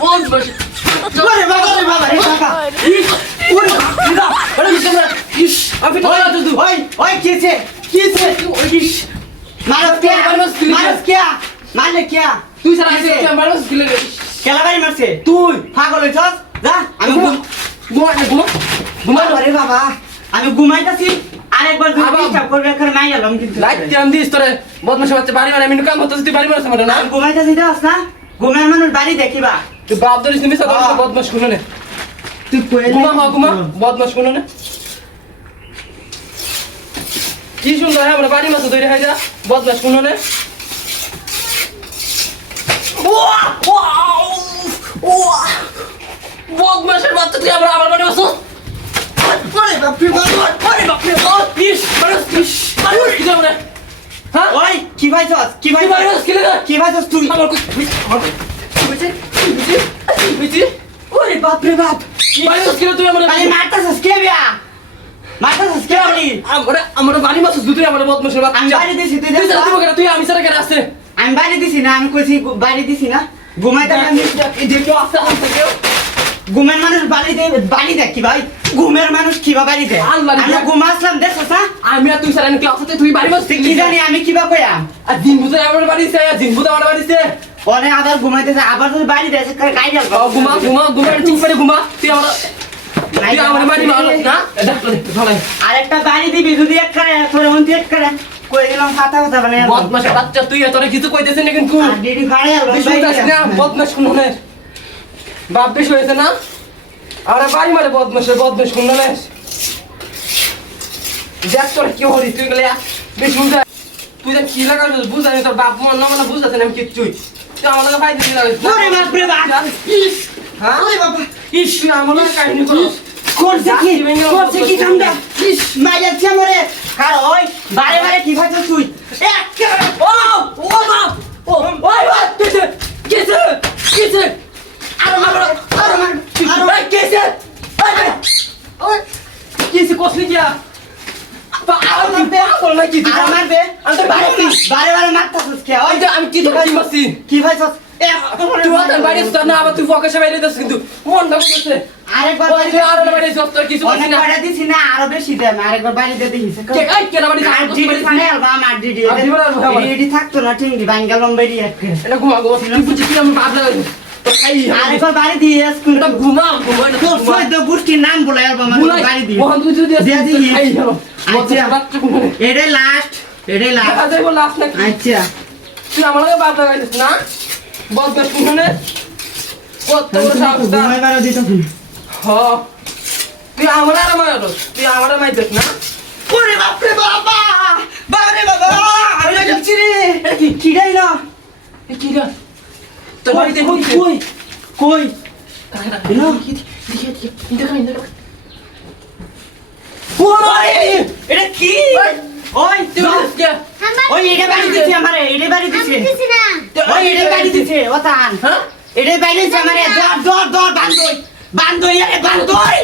বদমাস ওরে বাবা রে বাবা রে বাবা ওরে বাবা আরে বিশাল ইস আমি তো বলা তুই ওই কিছে ইস মারস কে মারলে কে তুই সারা আইছিস তুই আমার বাস গিলে খেলা বাড়ি মারছে তুই পাগল হইছস যা আমি ঘুমাই রে বাবা আমি ঘুমাইতাছি আরেকবার যদি ডিস্টার্ব করবে করে মাই গেলাম কিন্তু লাইট দিলাম দিস তোরে বদমাশ বাচ্চা বাড়ি মানে আমি কাম হতো তুই বাড়ি মারছ না আমি ঘুমাইতাছি দাস না ঘুমের মানুষ বাড়ি দেখিবা তুই বাপ ধরিস তুমি সাদা বদমাশ শুনে নে তুই কইলে ঘুমা বদমাশ শুনে নে কি সুন্দর আমরা বাড়ি মাছ ধরে খাই যা বদমাশ শুনে নে বদমাশের বাচ্চা তুই আমার বাড়ি মাছ ওরে বাপ রে বাপ ইস ইস কি করে হ্যাঁ ওই কি ভাইছস কি ভাইছস তুই আমার বুঝি ওরে বাপ রে বাপ বাইরে কিলে তুই আমার খালি মারতাছস কে বিয়া মারতাছস কে বলি আমার বাড়ি মাছ দুধ আমার বদমাশের বাচ্চা আমি বাড়ি দিছি তুই তুই দেখ জানি কেন তুই আমি সারা কেন আসছে আমি বাড়ি দিছি না আমি কইছি বাড়ি দিছি না ঘুমাইতে আমি দেখো আসতে আসতে কেউ ঘুমের মানুষ বাড়ি দেখ কি ভাই ঘুমের মানুষ কিবা বাড়ি দেয় আল্লাহ রে। আমি ঘুমাসলাম দেখছস না আমি আর তুই সারা ক্লাসে তুই বাড়ি মাছ কি জানি আমি কিবা কইয়াম আর দিন বুঝে আমার বাড়িতে দিন বুঝে আমার বাড়িতে পরে আবার ঘুমাইতেছে আবার তুই বাড়ি দেয় গাই যাবে ঘুমা ঠিক করে ঘুমা তুই আমার বাড়ি মারছ না ধলাই আরেকটা বাড়ি দিবি যদি এক করে তোর মন্ত্রী এক করে কই দিলাম কথা মানে বদমাশের বাচ্চা তুই তোরে কিছু কইতেছিস না কিন্তু ডিডি ভাড়ে আলো তুই শুনতাছিস না বদমাশ শুননে বাপ বেশ হয়েছে না আর বাড়ি মারে বদমাশ শুননে দেখ তোর কি হরি তুই গেলে বেশ বুঝা তুই যে কি লাগাস বুঝানি তোর বাপ মন না মানে বুঝাতে না আমি কিচ্ছুই তুই আমার লাগে ফাইদে দিলা ওরে বাপ রে বাপ ইস হ্যাঁ ওরে বাবা ইস তুই আমার লাগে কাহিনী করছিস করছে কি কামটা ইস মাইয়াছে আমারে আর ওই বারে বারে কি ভাইছ তুই একেবারে ও বাপ ও ওই বাপ কিছে আর মার কিছে ওই কিছে কসলি কিয়া আর মারবে বারে বারে মারতাছস কে ওই ওই যে আমি কি মারছি কি ভাইছস তুই ওদের বাড়ি আসছিস না আবার তুই ফোকাসে বাইরে যাচ্ছিস কিন্তু মনটা বুঝছে আরেকবার ওই যে আর বাড়ি যাচ্ছিস তোর কিছু বলছিস অনেক না বাড়ি দিছি না আরো বেশি দেন আরেকবার বাড়ি দিয়ে দিছিস কে এই কেন বাড়ি আর ডিডি ফানে আলবা আমার ডিডি ডিডি থাকতো না ঠিক বাঙ্গাল লম্বাই একটা এটা ঘুমা তুই বুঝছিস কি আমি বাপ লাগে তো খাই আরেকবার বাড়ি দিয়ে স্কুল এটা ঘুমা তোর সৈদ গোষ্ঠীর নাম বলে আলবা আমার বাড়ি দিয়ে মোহন তুই যদি দিয়ে দিই। খাই হলো আচ্ছা। বাচ্চা ঘুমা এটাই লাস্ট দেখা যায় বল লাস্ট না আচ্ছা তুই আমার লাগে বাপ লাগাইছিস না বদমাশ শুনে কত বড় সাহস তার ঘুমাইবারও দিত হ তুই আমার আর মারছ তুই আমার মাইছিস না ওরে বাপ রে বাবা বাবারে বাবা আমি যাচ্ছি রে কি রে না এ কি রে তোর বাড়িতে কই কই না কি দেখে দেখা ওই এটা কি ওই তুই বলিস কে ওই এটা বাড়ি দিছে আমারে এটা বাড়ি দিছে ওই এটা বাড়ি দিছে ওতান হ্যাঁ এটা বাড়ি দিছে আমারে দর বান্ধই বান্ধই আরে বান্ধই